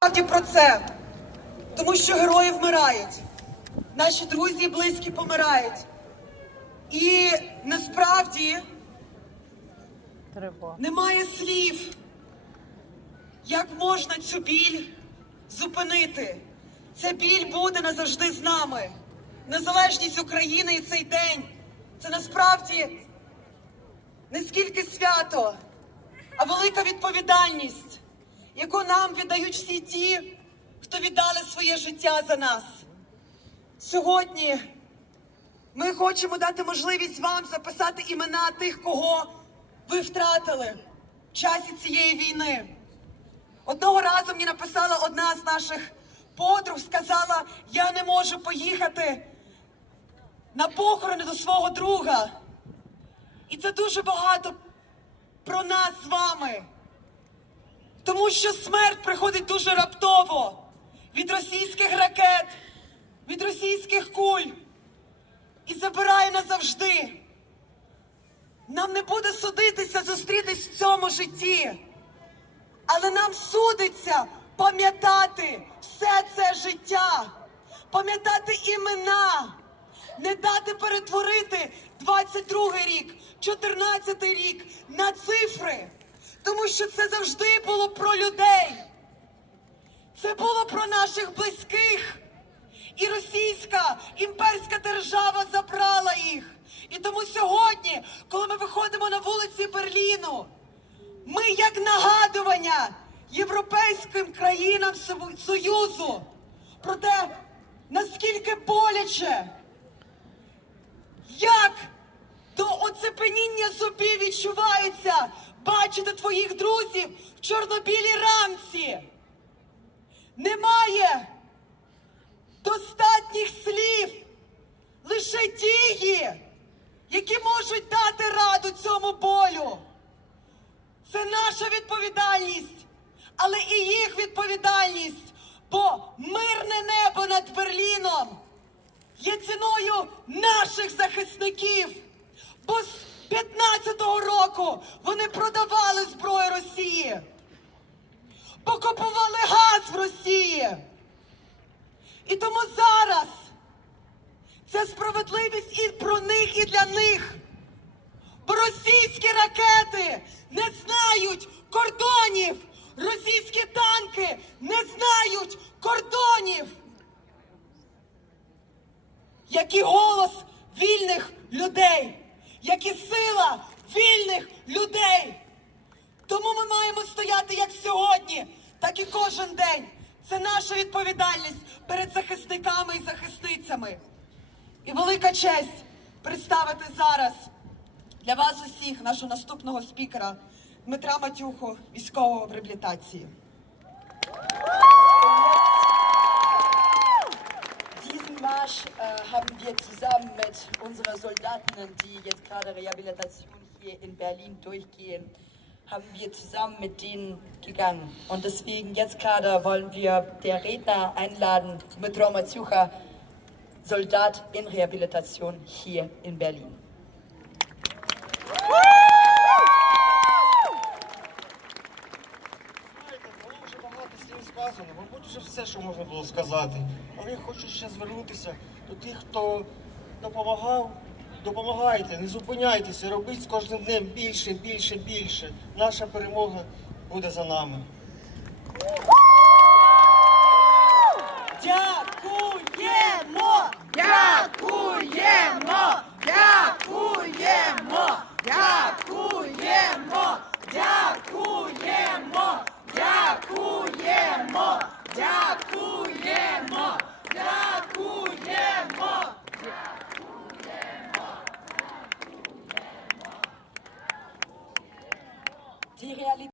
Справді про це, тому що герої вмирають, наші друзі і близькі помирають. І насправді немає слів, як можна цю біль зупинити. Ця біль буде назавжди з нами. Незалежність України і цей день це насправді не скільки свято, а велика відповідальність, яку нам віддають всі ті, хто віддали своє життя за нас. Сьогодні ми хочемо дати можливість вам записати імена тих, кого ви втратили в часі цієї війни. Одного разу мені написала одна з наших подруг, сказала, я не можу поїхати на похорони до свого друга. І це дуже багато про нас з вами. Тому що смерть приходить дуже раптово. Від російських ракет, від російських куль. І забирає назавжди. Нам не буде судитися зустрітись в цьому житті, але нам судиться пам'ятати все це життя, пам'ятати імена, не дати перетворити 22 рік, 14 рік на цифри, тому що це завжди було про людей. Це було про наших близьких. І російська імперська держава забрала їх. І тому сьогодні, коли ми виходимо на вулиці Берліну, ми як нагадування європейським країнам Союзу про те, наскільки боляче, як до оцепеніння зубів відчувається бачити твоїх друзів в чорнобілій рамці. Немає достатніх слів, лише дії, які можуть дати раду цьому болю. Це наша відповідальність, але і їх відповідальність, бо мирне небо над Берліном є ціною наших захисників. І тому зараз це справедливість і про них, і для них. Бо російські ракети не знають кордонів, російські танки не знають кордонів. Як і голос вільних людей, як і сила вільних людей. Тому ми маємо стояти як сьогодні, так і кожен день. Це наша відповідальність перед захисниками і захисницями. І велика честь представити зараз для вас усіх нашого наступного спікера Дмитра Матюху, військового в реабілітації. Marsch äh, haben wir zusammen mit unseren Soldaten, die jetzt gerade Rehabilitation hier in Berlin durchgehen, haben wir zusammen mit denen gegangen. Und deswegen jetzt gerade wollen wir der Redner einladen mit Roma Zucha, Soldat in Rehabilitation hier in Berlin. Знаєте, було вже багато слів сказано, мабуть, вже все, що можна було сказати. Але я хочу ще звернутися до тих, хто допомагав. Допомагайте, не зупиняйтеся, робіть з кожним днем більше, більше, більше. Наша перемога буде за нами. Дякую!